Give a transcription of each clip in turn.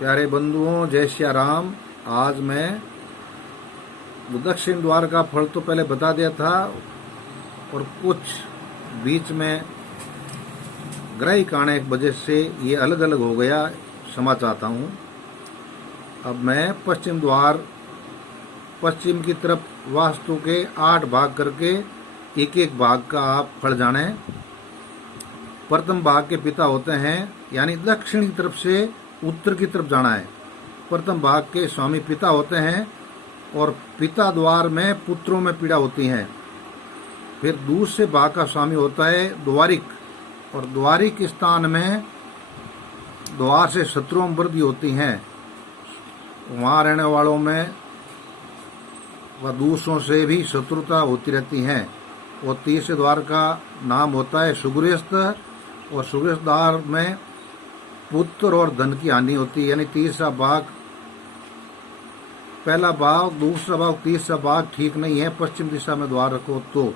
प्यारे बंधुओं, जय श्री राम। आज मैं दक्षिण द्वार का फल तो पहले बता दिया था और कुछ बीच में ग्रहिक आने की वजह से ये अलग अलग हो गया, क्षमा चाहता हूँ। अब मैं पश्चिम द्वार, पश्चिम की तरफ वास्तु के 8 भाग करके एक एक भाग का आप फल जाने। प्रथम भाग के पिता होते हैं, यानी दक्षिण की तरफ से उत्तर की तरफ जाना है। प्रथम भाग के स्वामी पिता होते हैं और पिता द्वार में पुत्रों में पीड़ा होती है। फिर दूसरे भाग का स्वामी होता है द्वारिक, और द्वारिक स्थान में द्वार से शत्रुओं में वृद्धि होती हैं, वहाँ रहने वालों में व दूसरों से भी शत्रुता होती रहती है। और तीसरे द्वार का नाम होता है सुगृहस्थ, और सुगृहस्थ द्वार में पुत्र और धन की हानि होती है। यानी तीसरा भाग, पहला भाग, दूसरा भाग, तीसरा भाग ठीक नहीं है पश्चिम दिशा में द्वार रखो तो।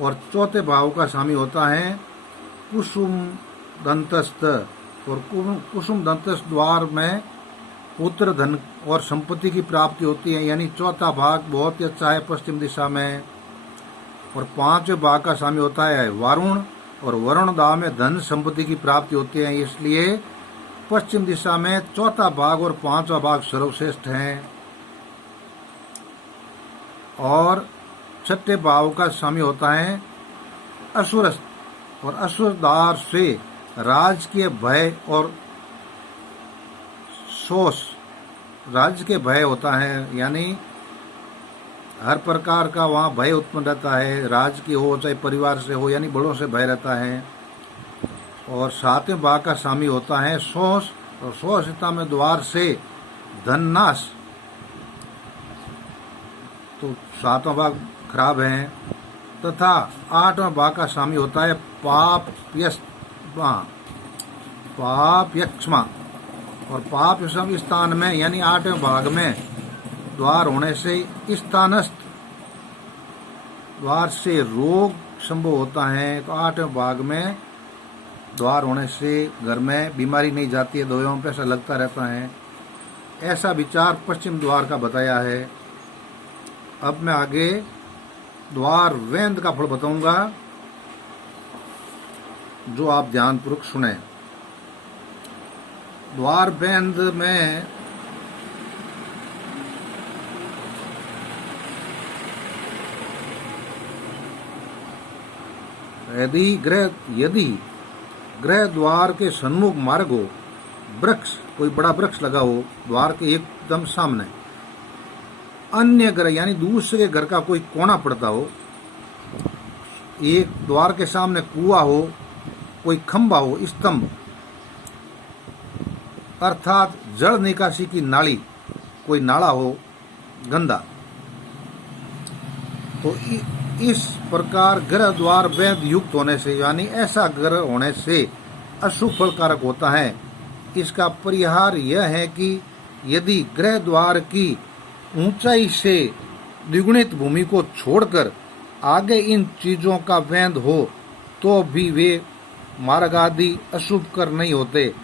और चौथे भाव का स्वामी होता है कुसुम दंतस्थ, और कुसुम दंतस्थ द्वार में पुत्र, धन और संपत्ति की प्राप्ति होती है। यानी चौथा भाग बहुत ही अच्छा है पश्चिम दिशा में। और पांचवें भाग का स्वामी होता है वरुण, और वरुण दाव में धन संपत्ति की प्राप्ति होती है। इसलिए पश्चिम दिशा में चौथा भाग और पांचवा भाग सर्वश्रेष्ठ हैं। और छठे भाव का स्वामी होता है असुरस्थ, और असुर द्वार से राजकीय भय और शोष, राज्य के भय होता है। यानी हर प्रकार का वहाँ भय उत्पन्न रहता है, राज की हो चाहे परिवार से हो, यानी बड़ों से भय रहता है। और सातवें भाग का स्वामी होता है शोष, और शोषता में द्वार से धन नाश, तो सातवां भाग खराब है। तथा आठवां भाग का स्वामी होता है पाप यक्षमा, और पाप स्थान में यानी 8वें भाग में द्वार होने से स्थानस्थ द्वार से रोग संभव होता है। तो 8वें भाग में द्वार होने से घर में बीमारी नहीं जाती है, दवाइयों में पैसा लगता रहता है। ऐसा विचार पश्चिम द्वार का बताया है। अब मैं आगे द्वार वेंद का फल बताऊंगा, जो आप ध्यानपूर्वक सुने। द्वार वेंद में यदि गृह द्वार के सन्मुख मार्ग हो, वृक्ष, कोई बड़ा वृक्ष लगा हो द्वार के एकदम सामने, अन्य घर यानी दूसरे घर का कोई कोना पड़ता हो, एक द्वार के सामने कुआं हो, कोई खंभा हो, स्तंभ अर्थात जल निकासी की नाली, कोई नाला हो गंदा, तो इस प्रकार गृह द्वार वेद युक्त होने से, यानी ऐसा ग्रह होने से अशुभ फलकारक होता है। इसका परिहार यह है कि यदि गृह द्वार की ऊंचाई से द्विगुणित भूमि को छोड़कर आगे इन चीजों का वेद हो तो भी वे मार्ग आदि अशुभ कर नहीं होते।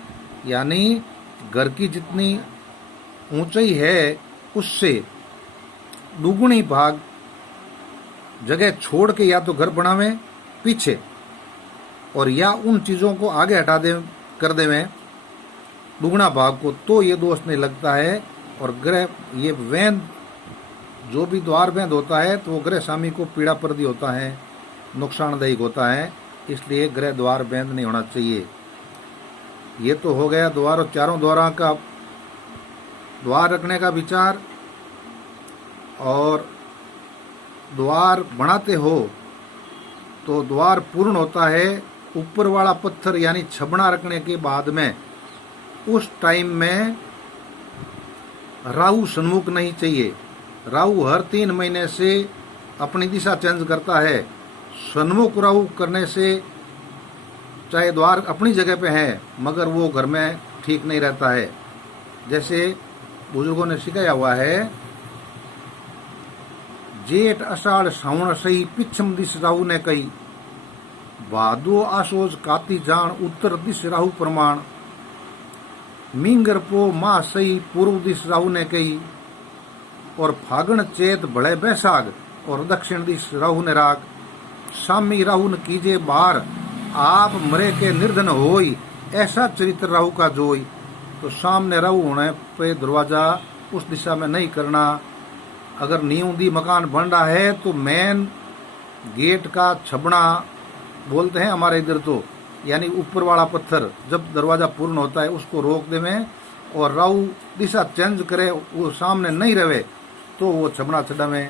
यानी घर की जितनी ऊंचाई है उससे दुगुनी भाग जगह छोड़ के या तो घर बनावे पीछे, और या उन चीजों को आगे हटा दे कर देवें दुगुना भाग को, तो ये दोष नहीं लगता है। और ग्रह ये वेद, जो भी द्वार वेद होता है तो वो ग्रह स्वामी को पीड़ाप्रदी होता है, नुकसानदायक होता है। इसलिए गृह द्वार वेद नहीं होना चाहिए। ये तो हो गया द्वार और चारों द्वारों का द्वार रखने का विचार। और द्वार बनाते हो तो द्वार पूर्ण होता है ऊपर वाला पत्थर यानी छबड़ा रखने के बाद में। उस टाइम में राहु सन्मुख नहीं चाहिए। राहु हर 3 महीने से अपनी दिशा चेंज करता है। सन्मुख राहु करने से चाहे द्वार अपनी जगह पे है मगर वो घर में ठीक नहीं रहता है। जैसे बुजुर्गों ने सिखाया हुआ है, जेठ अषाढ़ श्रावण सही पिछम दिश राहु ने कही, भादो आसोज काती जान उत्तर दिश राहु प्रमाण। मींगर पो माह सही पूर्व दिश राहु ने कही, और फागण चेत भले बैसाग, और दक्षिण दिश राहु ने राग। सामी राहु न कीजे बार, आप मरे के निर्धन होई, ऐसा चरित्र राहु का जोई। तो सामने राहु होने पे दरवाजा उस दिशा में नहीं करना। अगर नींव दी मकान बन रहा है तो मेन गेट का छबड़ा बोलते हैं हमारे इधर, तो यानी ऊपर वाला पत्थर जब दरवाजा पूर्ण होता है उसको रोक देवे, और राहु दिशा चेंज करे, वो सामने नहीं रहे तो वो छबड़ा चढ़ावे।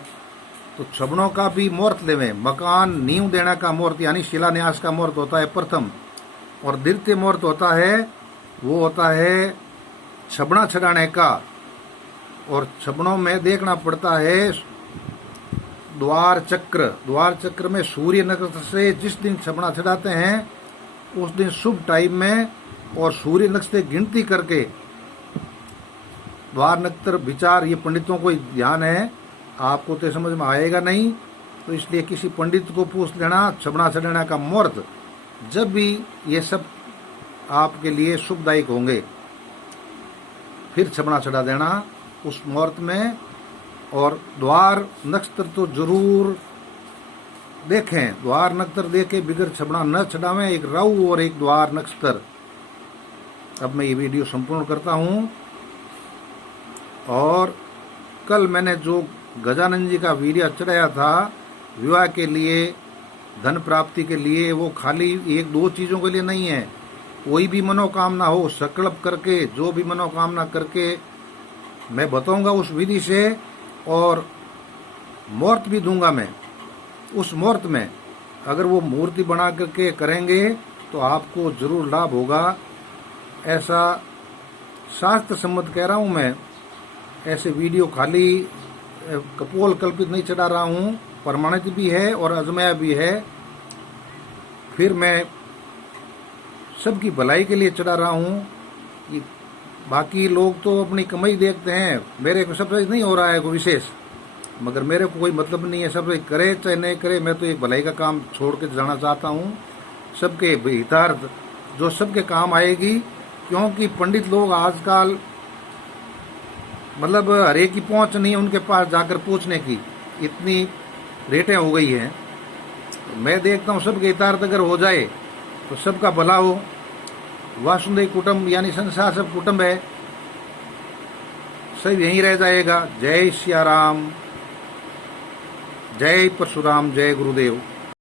तो छबड़ों का भी मुहूर्त लेवे। मकान नींव देने का मुहूर्त यानी शिलान्यास का मुहूर्त होता है प्रथम, और द्वितीय मुहूर्त होता है वो होता है छबड़ा चढ़ाने का। और छबड़ों में देखना पड़ता है द्वार चक्र। द्वार चक्र में सूर्य नक्षत्र से जिस दिन छबड़ा चढ़ाते हैं उस दिन शुभ टाइम में, और सूर्य नक्षत्र गिनती करके द्वार नक्षत्र विचार, ये पंडितों को ध्यान है, आपको तो समझ में आएगा नहीं, तो इसलिए किसी पंडित को पूछ लेना छबड़ा चढ़ाने का मुहूर्त। जब भी ये सब आपके लिए शुभदायक होंगे फिर छबड़ा चढ़ा देना उस मुहूर्त में। और द्वार नक्षत्र तो जरूर देखें, द्वार नक्षत्र देखे बिगर छबड़ा न चढ़ावें, एक राहु और एक द्वार नक्षत्र। अब मैं ये वीडियो संपूर्ण करता हूं। और कल मैंने जो गजानन जी का वीडियो चढ़ाया था विवाह के लिए, धन प्राप्ति के लिए, वो खाली एक दो चीजों के लिए नहीं है। कोई भी मनोकामना हो, संकल्प करके जो भी मनोकामना करके मैं बताऊंगा उस विधि से, और मुहूर्त भी दूंगा मैं। उस मुहूर्त में अगर वो मूर्ति बना करके करेंगे तो आपको जरूर लाभ होगा, ऐसा शास्त्र सम्मत कह रहा हूं मैं। ऐसे वीडियो खाली कपोल कल्पित नहीं चढ़ा रहा हूं, प्रमाणित भी है और आजमाया भी है। फिर मैं सबकी भलाई के लिए चढ़ा रहा हूं। बाकी लोग तो अपनी कमाई देखते हैं, मेरे को सब्सिडी नहीं हो रहा है कोई विशेष, मगर मेरे को कोई मतलब नहीं है, सब्सिडी करे चाहे नहीं करे, मैं तो एक भलाई का काम छोड़ के जाना चाहता हूं, सबके हितार्थ जो सबके काम आएगी। क्योंकि पंडित लोग आजकल मतलब हर एक की पहुंच नहीं है उनके पास जाकर पूछने की, इतनी रेटें हो गई हैं। मैं देखता हूं सबके हितार्थ अगर हो जाए तो सबका भला हो। वासुदेव कुटुंब यानी संसार सब कुटुंब है, सब यहीं रह जाएगा। जय सिया राम, जय परशुराम, जय गुरुदेव।